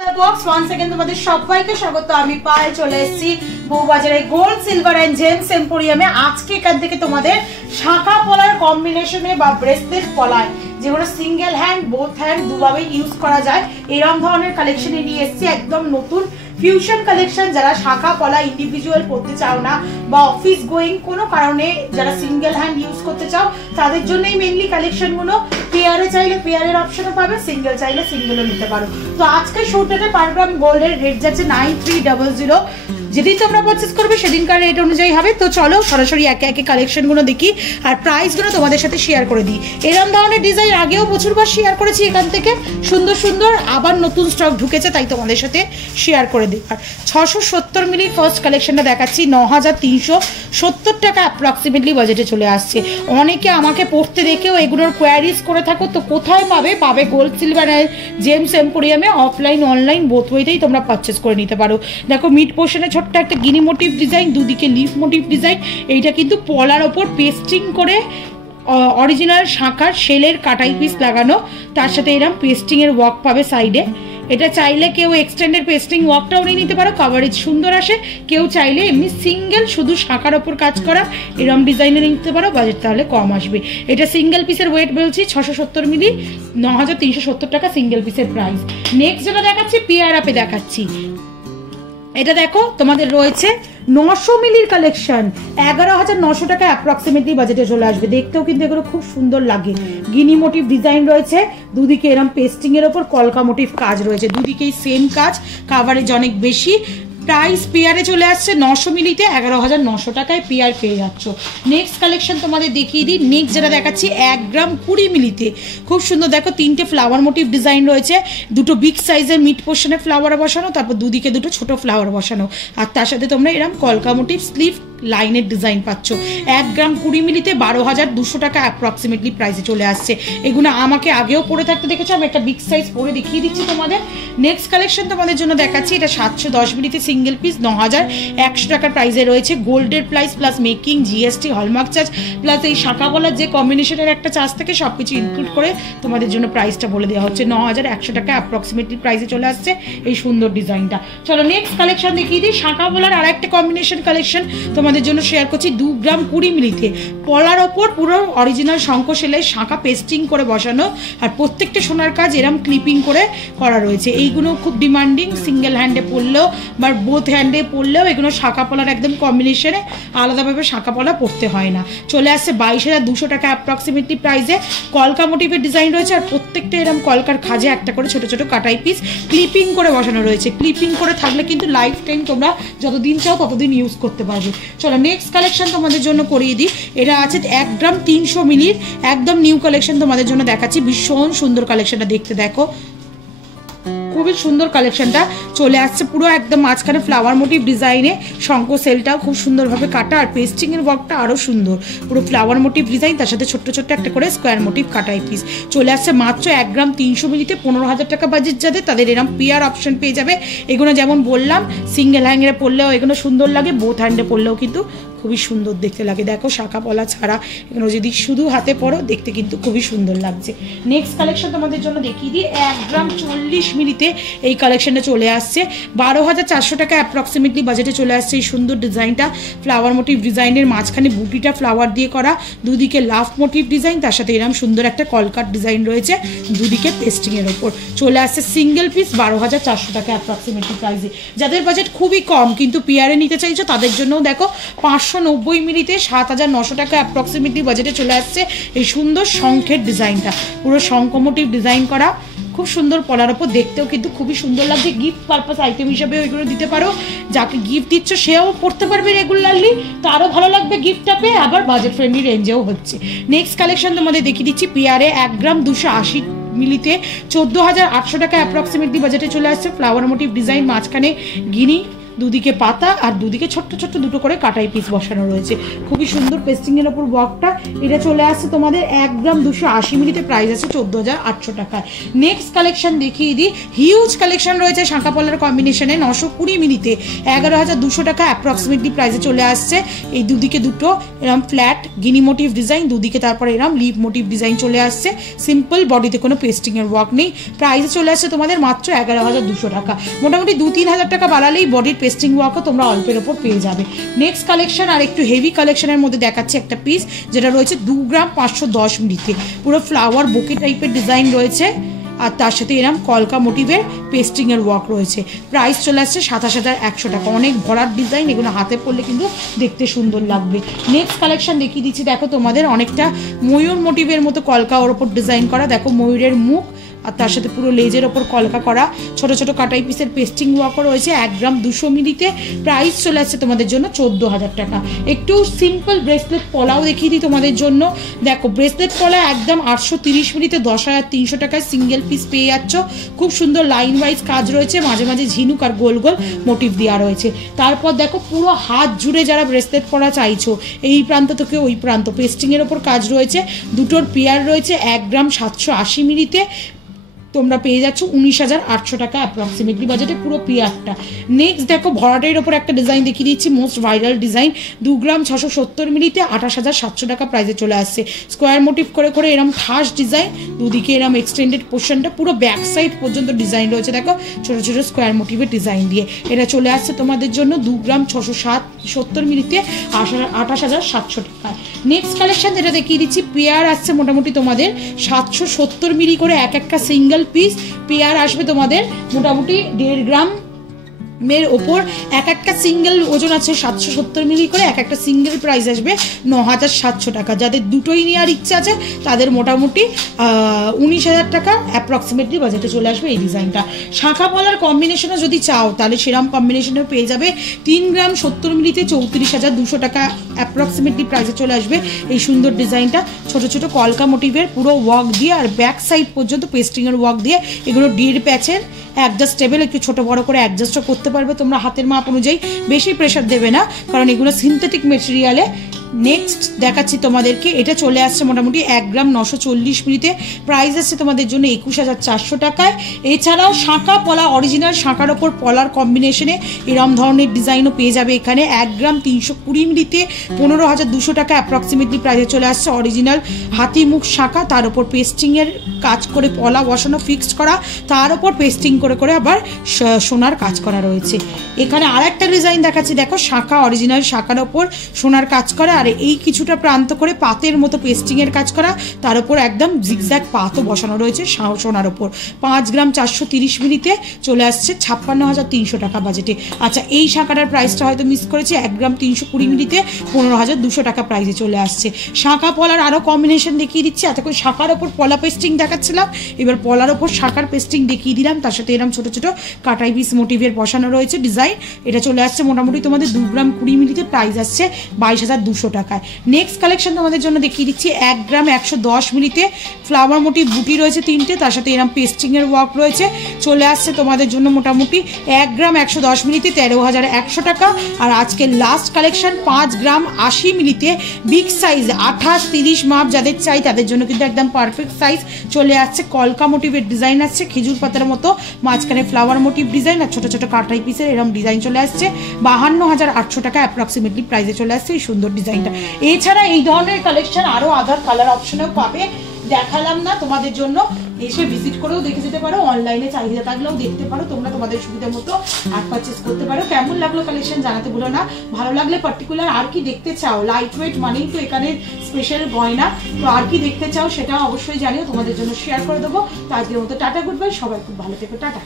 Box once second তোমাদের সবাইকে স্বাগত। আমি পায়ে চলে এসেছি বউবাজারে গোল্ড সিলভার এন্ড জেমস এম্পোরিয়ামে। আজকে এখান থেকে তোমাদের শাখা পলার কম্বিনেশনে বা ব্রেসলেট পলায় যেগুলো সিঙ্গেল হ্যান্ড বোথ হ্যান্ড দুভাবে ইউজ করা যায় এরকম ধরনের কালেকশনে নিয়ে এসেছি। একদম নতুন ফিউশন কালেকশন। যারা শাখা পলা ইন্ডিভিজুয়াল পড়তে চাও না বা অফিস গোয়িং কোনো কারণে যারা সিঙ্গেল হ্যান্ড ইউজ করতে চাও তাদের জন্যই মেইনলি কালেকশনগুলো। পেয়ারে চাইলে পেয়ারের অপশনও পাবে, সিঙ্গেল চাইলে সিঙ্গেলও নিতে পারো। তো আজকে শুটে পার গ্রাম গোল্ডের রেট যাচ্ছে 9300। যেদিন তোমরা পারচেস করবে সেদিনকার রেট অনুযায়ী হবে। তো চলো সরাসরি একে একে কালেকশনগুলো দেখি আর প্রাইসগুলো তোমাদের সাথে শেয়ার করে দিই। এরকম ধরনের ডিজাইন আগেও প্রচুরবার শেয়ার করেছি এখান থেকে, সুন্দর সুন্দর আবার নতুন স্টক ঢুকেছে তাই তোমাদের সাথে শেয়ার করে দিই। আর 670 মিলি ফার্স্ট কালেকশনটা দেখাচ্ছি 9370 টাকা অ্যাপ্রক্সিমেটলি বাজেটে চলে আসছে। অনেকে আমাকে পড়তে দেখেও এগুলোর কোয়ারিজ করে থাকো, তো কোথায় পাবে? পাবে গোল্ড সিলভার জেমস এম্পোরিয়ামে। অফলাইন অনলাইন বোথ ওয়েতেই তোমরা পারচেস করে নিতে পারো। দেখো মিড পোর্শনে ছোট্ট একটা গিনি মোটিভ ডিজাইন, দুদিকে লিফ মোটিভ ডিজাইন। এইটা কিন্তু পলার ওপর পেস্টিং করে অরিজিনাল শাঁখার শেলের কাটাই পিস লাগানো, তার সাথে এরকম পেস্টিংয়ের ওয়ার্ক পাবে সাইডে। এটা চাইলে কেউ এক্সটেন্ডেড পেস্টিং ওয়ার্কটাও নিয়ে নিতে পারো, কাভারেজ সুন্দর আসে। কেউ চাইলে এমনি সিঙ্গেল শুধু শাঁখার ওপর কাজ করা এরকম ডিজাইনে নিতে পারো, বাজেট তাহলে কম আসবে। এটা সিঙ্গেল পিসের ওয়েট বলছি 670 মিলি, 9370 টাকা সিঙ্গেল পিসের প্রাইস। নেক্সট যেটা দেখাচ্ছি পেয়ার আপে দেখাচ্ছি। এটা দেখো তোমাদের রয়েছে 900 মিলির কালেকশন, 11900 টাকা অ্যাপ্রক্সিমেটলি বাজেটে চলে আসবে। দেখতেও কিন্তু এগুলো খুব সুন্দর লাগে। গিনি মোটিভ ডিজাইন রয়েছে, দুদিকে এরকম পেস্টিং এর ওপর কলকা মোটিভ কাজ রয়েছে, দুদিকেই সেম কাজ, কাভারেজ অনেক বেশি। প্রাইস পেয়ারে চলে আসছে 900 মিলিতে 11900 টাকায় পেয়ার পেয়ে যাচ্ছ। নেক্সট কালেকশন তোমাদের দেখিয়ে দিই। নেক্সট যেটা দেখাচ্ছি 1 গ্রাম 20 মিলিতে খুব সুন্দর। দেখো তিনটে ফ্লাওয়ার মোটিভ ডিজাইন রয়েছে, দুটো বিগ সাইজের মিড পোর্শনে ফ্লাওয়ার বসানো, তারপর দুদিকে দুটো ছোট ফ্লাওয়ার বসানো, আর তার সাথে তোমরা এরকম কলকা মোটিভ স্লিভ লাইনের ডিজাইন পাচ্ছ। 1 গ্রাম 20 মিলিতে 12200 টাকা অ্যাপ্রক্সিমেটলি প্রাইসে চলে আসছে। এগুলো আমাকে আগেও পরে থাকতে দেখেছো, আমি একটা বিগ সাইজ পরে দেখিয়ে দিচ্ছি তোমাদের। নেক্সট কালেকশন তোমাদের জন্য দেখাচ্ছি, এটা 710 মিলিতে সিঙ্গেল পিস 9100 টাকার প্রাইসে রয়েছে। গোল্ডের price plus making, GST, hallmark charge plus এই শাখা বলার যে কম্বিনেশনের একটা চার্জ থাকে সবকিছু ইনক্লুড করে তোমাদের জন্য প্রাইসটা বলে দেওয়া হচ্ছে। 9100 টাকা অ্যাপ্রক্সিমেটলি প্রাইসে চলে আসছে এই সুন্দর ডিজাইনটা। চলো নেক্সট কালেকশন দেখিয়ে দিই। শাখা বলার আর একটা কম্বিনেশন কালেকশন তোমাদের জন্য শেয়ার করছি 2 গ্রাম 20 মিলিতে। পলার ওপর পুরো অরিজিনাল শঙ্খ সেলাই শাঁখা পেস্টিং করে বসানো, আর প্রত্যেকটা সোনার কাজ এরম ক্লিপিং করে করা রয়েছে। এইগুলো খুব ডিমান্ডিং, সিঙ্গেল হ্যান্ডে পরলেও বা বোথ হ্যান্ডে পরলেও এগুলো শাঁখা পলার একদম কম্বিনেশনে, আলাদাভাবে শাঁখা পলা পরতে হয় না। চলে আসছে 22,200 টাকা অ্যাপ্রক্সিমেটলি প্রাইসে। কলকা মোটিভের ডিজাইন রয়েছে, আর প্রত্যেকটা এরম কলকার খাজে একটা করে ছোট ছোট কাটাই পিস ক্লিপিং করে বসানো রয়েছে। ক্লিপিং করে থাকলে কিন্তু লাইফ টাইম তোমরা যতদিন চাও ততদিন ইউজ করতে পারবে। চলো নেক্সট কালেকশন তোমাদের জন্য করিয়ে দিই। এটা আছে 1 গ্রাম 300 মিলির একদম নিউ কালেকশন তোমাদের জন্য দেখাচ্ছি। ভীষণ সুন্দর কালেকশনটা দেখতে, দেখো খুবই সুন্দর কালেকশনটা চলে আসছে। পুরো একদম মাঝখানে ফ্লাওয়ার মোটিভ ডিজাইনে শঙ্খ সেলটাও খুব সুন্দরভাবে কাটা, আর পেস্টিং এর ওয়ার্কটা আরও সুন্দর। পুরো ফ্লাওয়ার মোটিভ ডিজাইন, তার সাথে ছোট্ট ছোট্ট একটা করে স্কোয়ার মোটিভ কাটাই পিস চলে আসছে মাত্র 1 গ্রাম 300 মিলিতে। 15000 টাকা বাজেট যাদের তাদের এরকম পেয়ার অপশন পেয়ে যাবে। এগুলো যেমন বললাম সিঙ্গেল হ্যাঙ্গে পরলেও এগুলো সুন্দর লাগে, বোথ হ্যান্ডে পরলেও কিন্তু খুবই সুন্দর দেখতে লাগে। দেখো শাখা পলা ছাড়া এগুলো যদি শুধু হাতে পরো দেখতে কিন্তু খুবই সুন্দর লাগছে। নেক্সট কালেকশন তোমাদের জন্য দেখিয়ে দিই। 1 গ্রাম 40 মিলিতে এই কালেকশনটা চলে আসছে 12400 টাকা অ্যাপ্রক্সিমেটলি বাজেটে চলে আসছে। এই সুন্দর ডিজাইনটা ফ্লাওয়ার মোটিভ ডিজাইনের, মাঝখানে বুটিটা ফ্লাওয়ার দিয়ে করা, দুদিকে লাভ মোটিভ ডিজাইন, তার সাথে এরকম সুন্দর একটা কলকাট ডিজাইন রয়েছে দুদিকে পেস্টিংয়ের ওপর। চলে আসছে সিঙ্গেল পিস 12400 টাকা অ্যাপ্রক্সিমেটলি প্রাইসে। যাদের বাজেট খুবই কম কিন্তু পেয়ারে নিতে চাইছো তাদের জন্যও দেখো 590 মিলিতে 7900 টাকা অ্যাপ্রক্সিমেটলি বাজেটে চলে আসছে এই সুন্দর শঙ্খের ডিজাইনটা। পুরো শঙ্খ মোটিভ ডিজাইন করা, খুব সুন্দর পলার ওপর, দেখতেও কিন্তু খুবই সুন্দর লাগছে। গিফট পারপাস আইটেম হিসাবে ওইগুলো দিতে পারো, যাকে গিফট দিচ্ছ সেও পড়তে পারবে রেগুলারলি, তারও ভালো লাগবে গিফটটা পেয়ে, আবার বাজেট ফ্রেন্ডলি রেঞ্জেও হচ্ছে। নেক্সট কালেকশন তোমাদের দেখিয়ে দিচ্ছি পেয়ারে 1 গ্রাম 280 মিলিতে 14800 টাকা অ্যাপ্রক্সিমেটলি বাজেটে চলে আসছে। ফ্লাওয়ার মোটিভ ডিজাইন, মাঝখানে গিনি দুদিকে পাতা আর দুদিকে ছোট্ট ছোট্ট দুটো করে কাটাই পিস বসানো রয়েছে। খুবই সুন্দর পেস্টিংয়ের ওপর ওয়ার্কটা। এটা চলে আসছে তোমাদের 1 গ্রাম 280 মিলিতে, প্রাইস আছে 14,800 টাকায়। নেক্সট কালেকশন দেখিয়ে দিই, হিউজ কালেকশন রয়েছে শাঁখা পলার কম্বিনেশনে 920 মিলিতে 11,200 টাকা অ্যাপ্রক্সিমেটলি প্রাইসে চলে আসছে। এই দুদিকে দুটো এরকম ফ্ল্যাট গিনি মোটিভ ডিজাইন, দুদিকে তারপরে এরকম লিভ মোটিভ ডিজাইন চলে আসছে। সিম্পল, বডিতে কোনো পেস্টিংয়ের ওয়ার্ক নেই। প্রাইসে চলে আসছে তোমাদের মাত্র 11,200 টাকা। মোটামুটি 2-3 হাজার টাকা বাড়ালেই বডির পেস্টিং ওয়ার্কও তোমরা অল্পের ওপর পেয়ে যাবে। নেক্সট কালেকশন আর একটু হেভি কালেকশনের মধ্যে দেখাচ্ছি একটা পিস, যেটা রয়েছে 2 গ্রাম 510 মিলিতে। পুরো ফ্লাওয়ার বুকে টাইপের ডিজাইন রয়েছে আর তার সাথে এরকম কলকা মোটিভের পেস্টিংয়ের ওয়ার্ক রয়েছে। প্রাইস চলে আসছে 27,100 টাকা। অনেক ভরার ডিজাইন, এগুলো হাতে পরলে কিন্তু দেখতে সুন্দর লাগবে। নেক্সট কালেকশন দেখিয়ে দিচ্ছি, দেখো তোমাদের অনেকটা ময়ূর মোটিভের মতো কলকা ওর ওপর ডিজাইন করা। দেখো ময়ূরের মুখ আর তার সাথে পুরো লেজের ওপর কলকা করা, ছোট ছোট কাটাই পিসের পেস্টিং ওয়ার্কও রয়েছে। 1 গ্রাম 200 মিলিতে, প্রাইস চলে আসছে তোমাদের জন্য 14,000 টাকা। একটু সিম্পল ব্রেসলেট পলাও দেখিয়ে দিই তোমাদের জন্য। দেখো ব্রেসলেট পলা একদম 830 মিলিতে 10,300 টাকায় সিঙ্গেল পিস পেয়ে যাচ্ছ। খুব সুন্দর লাইন ওয়াইজ কাজ রয়েছে, মাঝে মাঝে ঝিনুক আর গোল গোল মোটিভ দেওয়া রয়েছে। তারপর দেখো পুরো হাত জুড়ে যারা ব্রেসলেট পলা চাইছো, এই প্রান্ত থেকে ওই প্রান্ত পেস্টিংয়ের ওপর কাজ রয়েছে। দুটোর পেয়ার রয়েছে 1 গ্রাম 780 মিলিতে, তোমরা পেয়ে যাচ্ছ 19,800 টাকা অ্যাপ্রক্সিমেটলি বাজেটে পুরো পেয়ারটা। নেক্সট দেখো ভরাটের ওপর একটা ডিজাইন দেখিয়ে দিচ্ছি, মোস্ট ভাইরাল ডিজাইন। 2 গ্রাম 670 মিলিতে 28,700 টাকা প্রাইসে চলে আসছে। স্কোয়ার মোটিভ করে করে এরম ঠাস ডিজাইন, দুদিকে এরম এক্সটেন্ডেড পোর্শনটা পুরো ব্যাক সাইড পর্যন্ত ডিজাইন রয়েছে। দেখো ছোটো ছোটো স্কোয়ার মোটিভের ডিজাইন দিয়ে এটা চলে আসছে তোমাদের জন্য 2 গ্রাম 670 মিলিতে 28,700 টাকায়। নেক্সট কালেকশন যেটা দেখিয়ে দিচ্ছি, পেয়ার আসছে মোটামুটি তোমাদের 770 মিলি করে এক একটা সিঙ্গেল পিস পেয়ার আসবে তোমাদের মোটামুটি 1.5 গ্রাম এর ওপর। এক একটা সিঙ্গেল ওজন আছে 770 মিলি করে, এক একটা সিঙ্গেল প্রাইস আসবে 9,700 টাকা। যাদের দুটোই নেওয়ার ইচ্ছা আছে তাদের মোটামুটি 19,000 টাকা অ্যাপ্রক্সিমেটলি বাজেটে চলে আসবে এই ডিজাইনটা। শাঁখা পলার কম্বিনেশনে যদি চাও তাহলে সেরাম কম্বিনেশনে পেয়ে যাবে 3 গ্রাম 70 মিলিতে 34,200 টাকা অ্যাপ্রক্সিমেটলি প্রাইসে চলে আসবে এই সুন্দর ডিজাইনটা। ছোট ছোট কলকা মোটিভের পুরো ওয়ার্ক দিয়ে আর ব্যাক সাইড পর্যন্ত পেস্টিংয়ের ওয়ার্ক দিয়ে, এগুলো ডির প্যাচের অ্যাডজাস্টেবল, একটু ছোট বড় করে অ্যাডজাস্টও করতে পারবে তোমরা হাতের মাপ অনুযায়ী, বেশি প্রেশার দেবে না কারণ এগুলো সিনথেটিক মেটেরিয়ালে। নেক্সট দেখাচ্ছি তোমাদেরকে, এটা চলে আসছে মোটামুটি 1 গ্রাম 940 মিলিতে, প্রাইস আসছে তোমাদের জন্য 21,400 টাকায়। এছাড়াও শাঁখা পলা অরিজিনাল শাঁখার ওপর পলার কম্বিনেশনে এরম ধরনের ডিজাইনও পেয়ে যাবে এখানে। 1 গ্রাম 320 মিলিতে 15,200 টাকা অ্যাপ্রক্সিমেটলি প্রাইসে চলে আসছে। অরিজিনাল হাতি মুখ শাঁখা, তার ওপর পেস্টিংয়ের কাজ করে পলা বসানো ফিক্সড করা, তার ওপর পেস্টিং করে করে আবার সোনার কাজ করা রয়েছে। এখানে আর একটা ডিজাইন দেখাচ্ছি, দেখো শাঁখা অরিজিনাল শাঁখার ওপর সোনার কাজ করা আর এই কিছুটা প্রান্ত করে পাতের মতো পেস্টিংয়ের কাজ করা, তার উপর একদম জিগজ্যাগ পাতও বসানো রয়েছে সোনার ওপর। 5 গ্রাম 430 মিলিতে চলে আসছে 56,300 টাকা বাজেটে। আচ্ছা এই শাঁখাটার প্রাইসটা হয়তো মিস করেছি, 1 গ্রাম 320 মিলিতে 15,200 টাকা প্রাইসে চলে আসছে। শাঁখা পলার আরও কম্বিনেশন দেখিয়ে দিচ্ছি। এতক্ষণ শাঁখার ওপর পলা পেস্টিং দেখাচ্ছিলাম, এবার পলার ওপর শাঁখার পেস্টিং দেখিয়ে দিলাম, তার সাথে এরকম ছোটো ছোটো কাটাই পিস মোটিভের বসানো রয়েছে ডিজাইন। এটা চলে আসছে মোটামুটি তোমাদের 2 গ্রাম 20 মিলিতে, প্রাইস আসছে 22,200 টাকায়। নেক্সট কালেকশন তোমাদের জন্য দেখিয়ে দিচ্ছি, 1 গ্রাম 110 মিলিতে ফ্লাওয়ার মোটিভ বুটি রয়েছে 3টে, তার সাথে এরকম পেস্টিংয়ের ওয়ার্ক রয়েছে। চলে আসছে তোমাদের জন্য মোটামুটি 1 গ্রাম 110 মিলিতে 13,100 টাকা। আর আজকে লাস্ট কালেকশন 5 গ্রাম 80 মিলিতে বিগ সাইজ 28-30 মাপ যাদের চাই তাদের জন্য কিন্তু একদম পারফেক্ট সাইজ চলে আসছে। কলকা মোটিভের ডিজাইন আসছে, খেজুর পাতার মতো মাঝখানে ফ্লাওয়ার মোটিভ ডিজাইন আর ছোটো ছোটো কাটাই পিসের এরকম ডিজাইন চলে আসছে। 52,800 টাকা অ্যাপ্রক্সিমেটলি প্রাইসে চলে আসছে এই সুন্দর ডিজাইনটা। এছাড়া এই ধরনের কালেকশন আরও আদার কালার অপশনেও পাবে, দেখালাম না তোমাদের জন্য, এসে ভিজিট করেও দেখে যেতে পারো, অনলাইনে চাহিদা থাকলেও দেখতে পারো, তোমরা তোমাদের সুবিধা মতো আর পারচেস করতে পারো। কেমন লাগলো কালেকশন জানাতে ভুলো না। ভালো লাগলে পার্টিকুলার আর কি দেখতে চাও, লাইট ওয়েট মানেই তো এখানে স্পেশাল গয়না, তো আর কি দেখতে চাও সেটা অবশ্যই জানিও, তোমাদের জন্য শেয়ার করে দেবো। তো আজকের মতো টাটা, গুড বাই, সবাই খুব ভালো থেকো, টাটা।